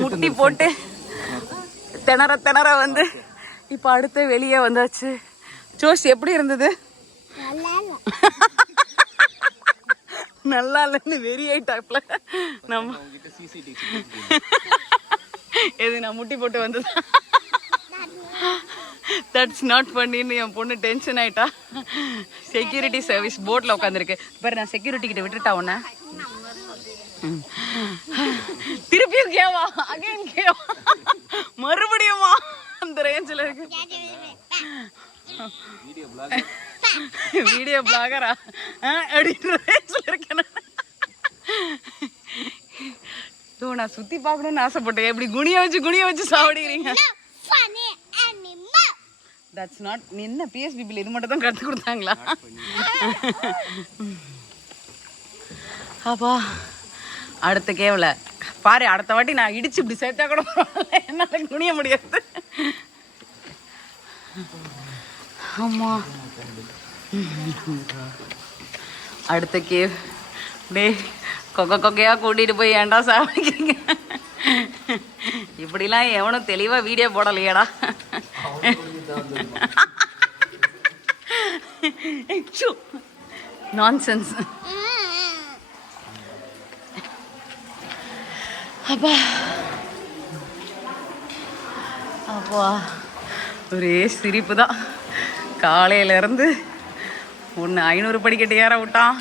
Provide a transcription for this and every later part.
முட்டி போட்டு திணற வந்து இப்போ அடுத்து வெளியே வந்தாச்சு. ஜோஷ் எப்படி இருந்தது? நல்லா இல்லைன்னு வெறி ஆயிட்டாப்ல. நம்ம எது நான் முட்டி போட்டு வந்தது தட்ஸ் நாட் பண்ணின்னு என் பொண்ணு டென்ஷன் ஆயிட்டா. செக்யூரிட்டி சர்வீஸ் போர்டில் உட்காந்துருக்கு பாரு. நான் செக்யூரிட்டி கிட்ட விட்டுட்டா உன்ன. திருப்பியும் கேவா அகைன் கேவா மறுபடியுமா அந்த ரேஞ்சில் இருக்கு. வீடியோ பிளாகரா அப்படின்ற ரேஞ்சில் இருக்கேன். நான் சுத்தி பார்க்கணும்னு ஆசைப்பட்டேன். எப்படி குனிய வச்சு சாவடிக்கிறீங்க? That's not. என்ன பிஎஸ்பிபியில் இது மட்டும் தான் கற்றுக் கொடுத்தாங்களா? அப்பா அடுத்த கேவல பாரு. அடுத்த வாட்டி நான் இடிச்சு இப்படி சேர்த்தா கூட என்னால குனிய முடியாது. ஆமா அடுத்த கேவ் டே கொக்கையா கூட்டிட்டு போய் ஏன்டா சாப்பிடுறீங்க? இப்படிலாம் எவனும் தெளிவா வீடியோ போடலையடா. நான்சென்ஸ். அப்பா அப்பா ஒரே சிரிப்பு தான். காலையிலேருந்து ஒன்று 500 படிக்கட்டு ஏற விட்டான்.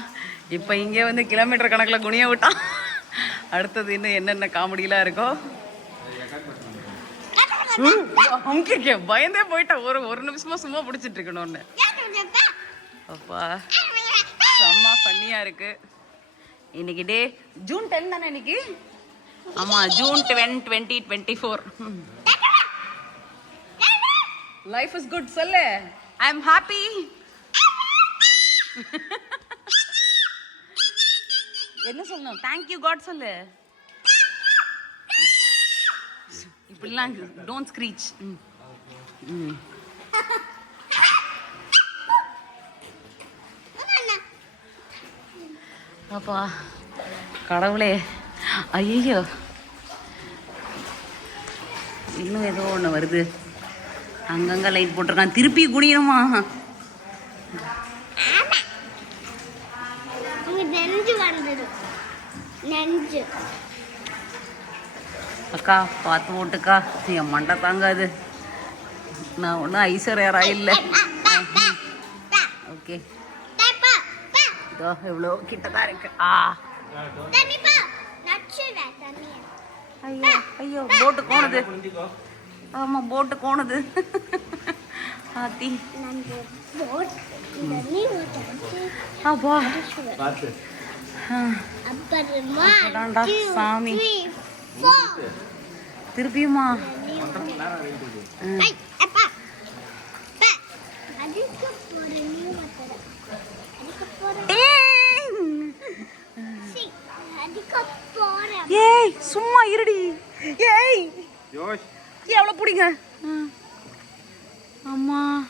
இப்போ இங்கே வந்து கிலோமீட்டர் கணக்கில் குனிய விட்டான். அடுத்தது இன்னும் என்னென்ன காமெடியெலாம் இருக்கோ. அங்கே பயந்தே போயிட்டான். ஒரு நிமிஷமா சும்மா பிடிச்சிட்டு இருக்கணும்னு. அப்பா செம்ம ஃபன்னியாக இருக்கு. இன்னைக்கு டே ஜூன் 10 தானே இன்னைக்கு? ஆமாம் ஜூன் 10, 2024. லைஃப் இஸ் குட் சொல்லு. I am happy. என்ன சொல்லணும்? தேங்க்யூ காட் சொல்லு. இப்படிலாம் டோன்ட் ஸ்க்ரீச். அப்பா கடவுளே. ஐயோ இன்னும் ஏதோ ஒன்று வருது. அங்கங்கே லைட் போட்டிருக்கான். திருப்பி குடிக்கணுமா? அக்கா பார்த்து ஓட்டுக்கா. என் மண்டை தாங்காது. நான் ஒன்றும் ஐஸ்வர்யா இல்லை. ஓகே இதோ எவ்வளோ கிட்டதான் இருக்கு. ஐயோ ஐயோ போட்டு கோணுது. ஆமா போட்டு கோணுது. ஆத்தி அப்பா சாமி திருப்பியுமா? ஏய் சும்மா இருடி. ஏய் எவ்வளவு பிடிங்க. அம்மா